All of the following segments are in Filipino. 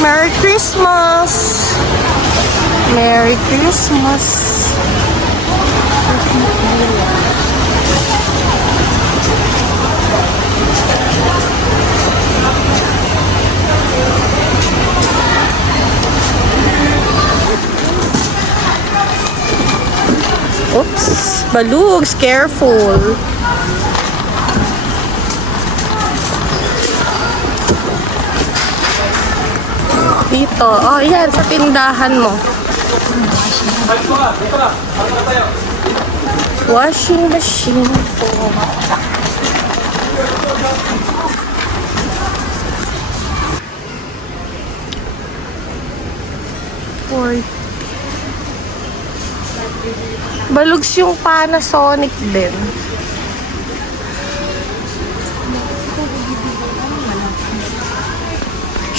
Merry Christmas! Merry Christmas! Oops! Balugs! Careful! Dito. Oh, yan. Sa tindahan mo. Washing machine po. Balugs yung Panasonic din.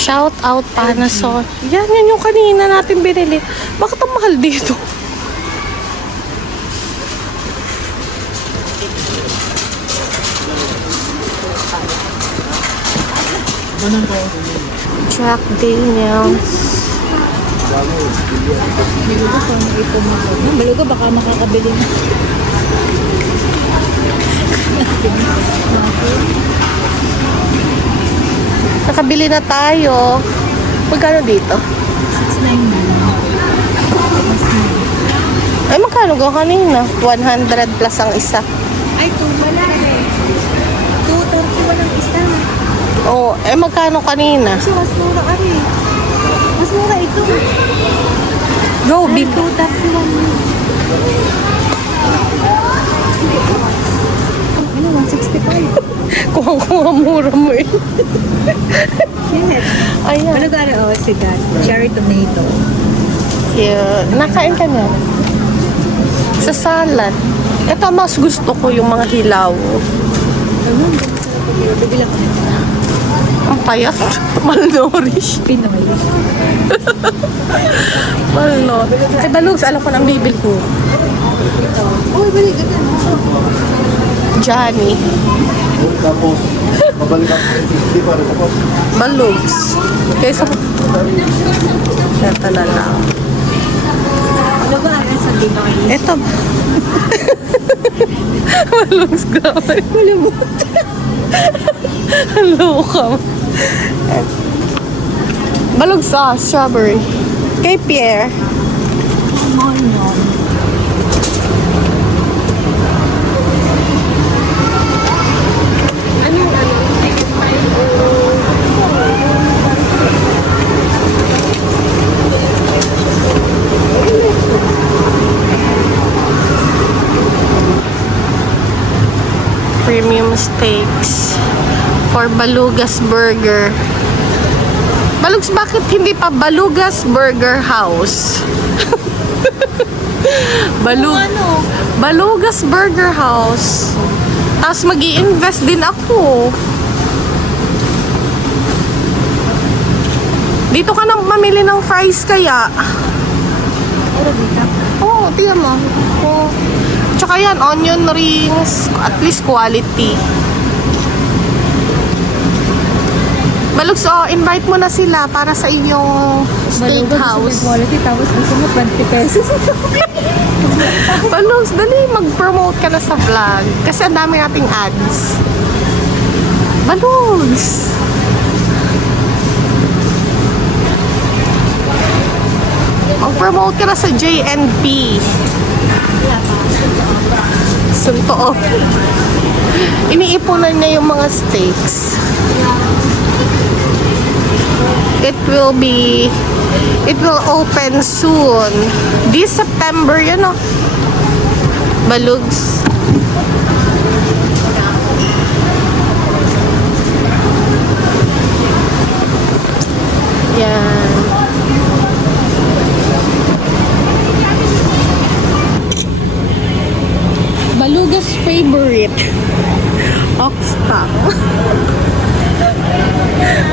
Shout out Panasonic. Yan yung kanina natin binili. Bakit ang mahal dito? Jack Daniels. Balugo baka makakabili na. Nakabili na tayo. Magkano dito? 6.99. Ay, magkano ko kanina? 100 plus ang isa. Ay, wala eh. 231 ang isa. Oo, magkano kanina? Kasi mas mura ka rin. Mas mura ito. Go, Ay, bib. 231. Ano, 165. Kuha mura mo eh. Yes. Ayan. Ano gano'n? Oh, sigat. Cherry tomato. Yeah. Nakain ka na. Sa salad. Ito mas gusto ko yung mga hilaw. Ano? Bibila ko nito. Ang payat. Malnourished. Pinoy. Malnourished. Kay Balugs, alam ko nang bibil ko. Uy, balik ka na. Johnny. Tapos, mabalik ako ng 60 para tapos. Balugs. Kaysa ito na lang. Ano ba ang sa Pinoy? Ito. Balugs grabe. Hello ka. Balugs strawberry. Kay Pierre. Mahal mo. Premium steaks for Balugas Burger. Balugs, bakit hindi pa Balugas Burger House? Balugas Burger House. Tapos mag-i-invest din ako. Dito ka na mamili ng fries kaya. Oo, tiyan mo. Oo. Tsaka yan, onion rings, at least quality. Balugs, invite mo na sila para sa inyong steakhouse. Quality, tapos gusto mo 20 pesos. Balugs, dali mag-promote ka na sa vlog. Kasi ang dami nating ads. Balugs! Mag-promote ka na sa JNP. Sunto. Iniipunan niya yung mga steaks. It will open soon. This September, yun o. Balugs. Yan. Balugas favorite. Oxtail.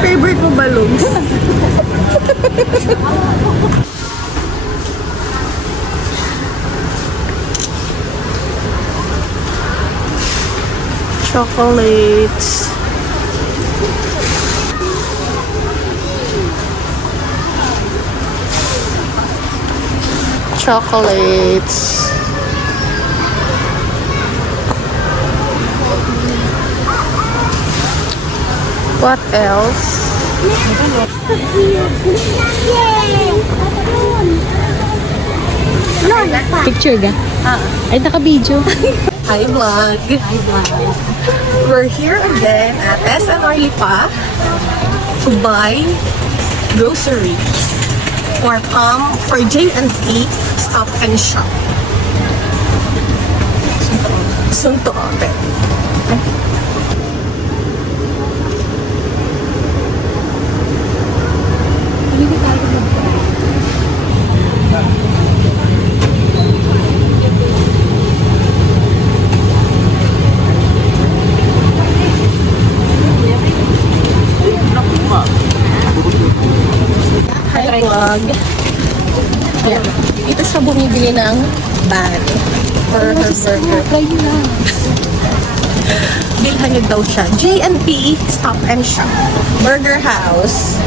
Favorite mo balloons? Chocolates. Chocolates. What else? Picture ka? Ay, naka-video. Hi vlog! We're here again at SNR Lipa to buy groceries for J&T Stop and Shop. Soon to open. Hi vlog! Yeah. Ito siya bumibili ng bag for her burger. Try mo na. Bilhan niyo daw siya. J&P Stop and Shop. Burger House.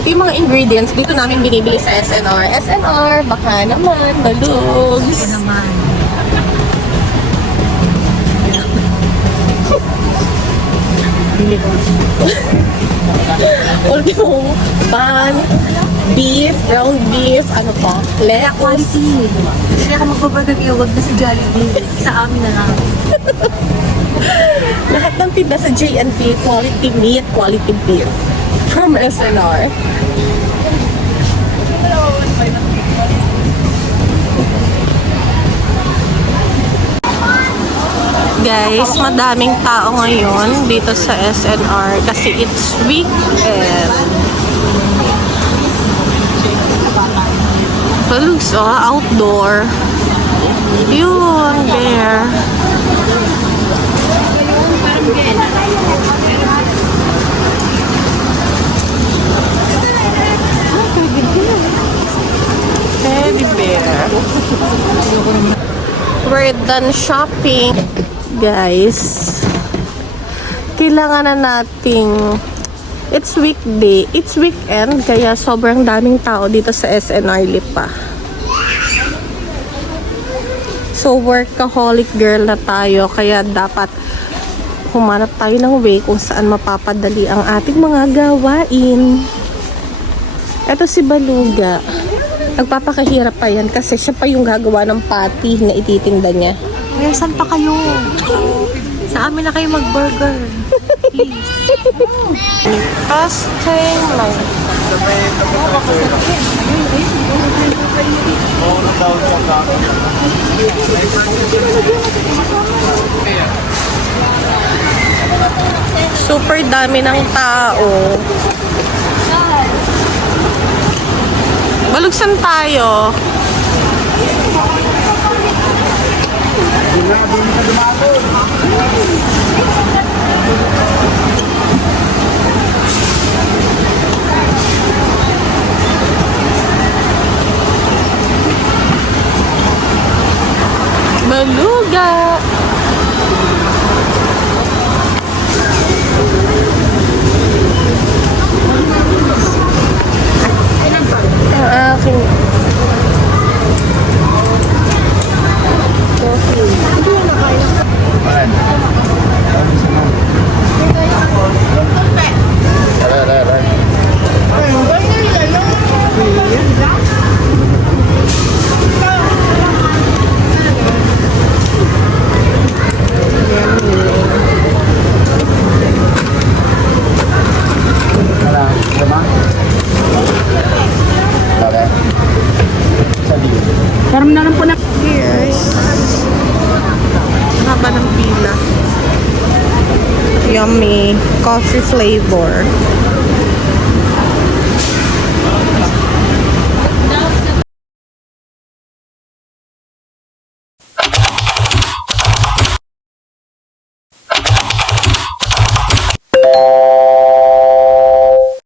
Ito yung mga ingredients dito namin binibili sa SNR. SNR, baka naman, balugs. Naman. Ultimo, pan, beef, ground beef, ano pa, lettuce. Quality. Kaya ka magbaburger kayo, wag na sa Jollibee. Sa amin na lang. Lahat ng tinda sa J&P, quality meat, quality beef. From SNR. Guys, madaming tao ngayon dito sa SNR kasi it's weekend. Balugs, outdoor. Yun, there. Teddy bear. We're done shopping. Guys, kailangan na nating it's weekday, it's weekend, kaya sobrang daming tao dito sa SNR Lipa. So workaholic girl na tayo, kaya dapat humanap tayo ng way kung saan mapapadali ang ating mga gawain. Eto si Baluga, nagpapakahirap pa yan kasi siya pa yung gagawa ng patty na ititinda niya. Kaya saan pa kayo? Sa amin na kayo mag-burger. Please. Casting lang. Super dami ng tao. Balugsan tayo. Baluga. Ang aking Karam na lang po na. Cheers. Haba ng pila. Yummy. Coffee flavor.